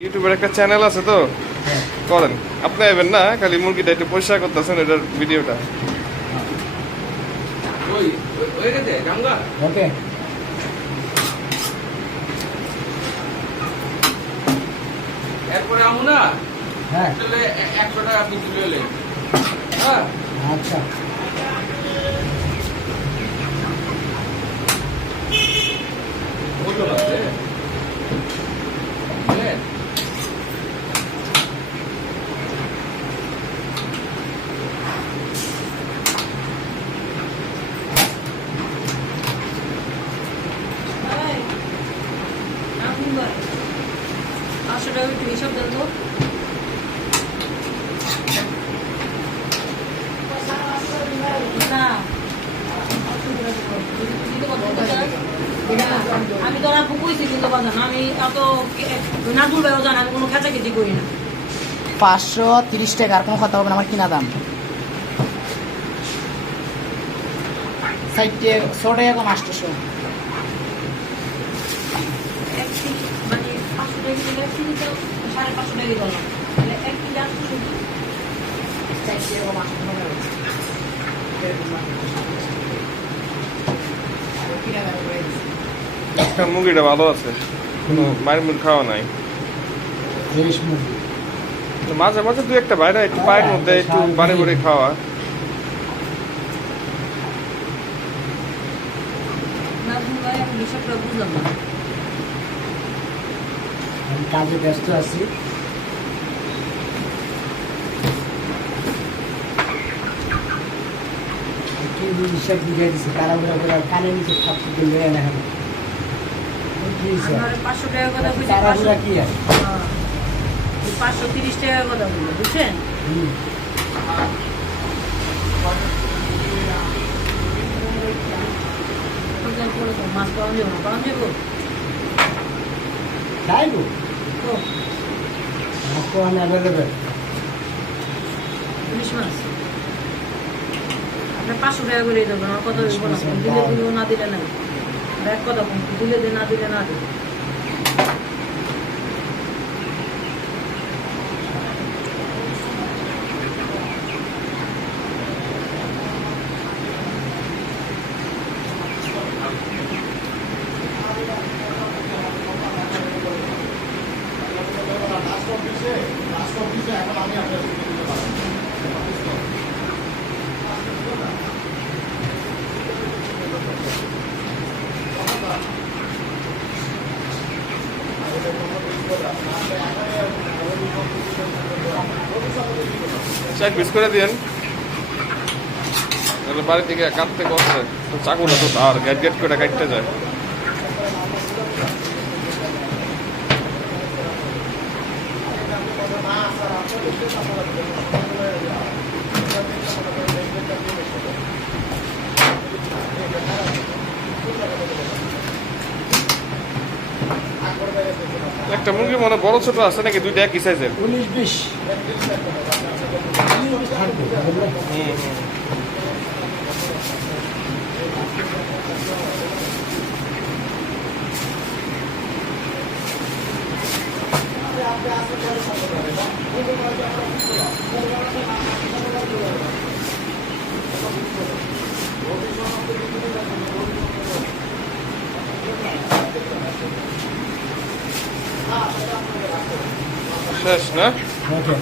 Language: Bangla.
ইউটিউবের একটা চ্যানেল আছে তো করেন আপনি আইবেন না খালি মুরগিটা একটু পরিষ্কার করতেছেন এটার ভিডিওটা ওকে এরপরে আমু না হ্যাঁ তাহলে 100 টাকা আপনি তুলে এলেন হ্যাঁ আচ্ছা ওজন আছে বুঝলেন? আমি তো আপু কইছি কিন্তু বাজান আমি এত নাজুল ভাইও জান আমি কোনো খেঁচাখেচি করি না 530 টাকা আর কোনো কথা হবে না আমার কিনা দাম সাইডে 100 টাকা কম 800 এক কেজি মানে 500 টাকা দিলে এক কেজি তো 550 টাকা দিলাম তাহলে এক কেজি 800 সাইডে কম 800 টাকা একটা মুরগিটা ভালো আছে কোনো মায়ের মুরগি খাওয়া নাই দেশ মুরগি তো মাঝে মাঝে দু একটা বাইরে একটু পায়ের মধ্যে একটু বাড়ি বাড়ি খাওয়া নাজুল ভাই আমি বিষয়টা বুঝলাম না আমি কাজে ব্যস্ত আছি কি হিসাব বুঝাই দিচ্ছে তাড়াহুড়া করে কানে নিচে থাকতে দিলে না হবে কি হিসাব আমার 500 টাকা কথা কইছি তাড়াহুড়া কি আর 530 টাকা কথা বললো বুঝছেন হুম মাছ পাওয়া যাবো না পাওয়া যাবো খাইবো তো আপু আমি অ্যাভেলেবেল ইলিশ মাছ আপনার 500 টাকা করে দেবেন আমার কথা বলবো না দিলে দিলেও না দিলে না আর এক কথা কম দিলে দে না দিলে না দিলে চাই পিস করে দিয়েন তাহলে বাড়ি থেকে কাটতে করছে তো চাকুটা তো আর গ্যাট গ্যাট করে কাটতে যায় একটা মুরগি মনে বড় ছোট আছে নাকি দুইটা একই সাইজের 19-20 থাকবে বুঝলে শেষ না ওকে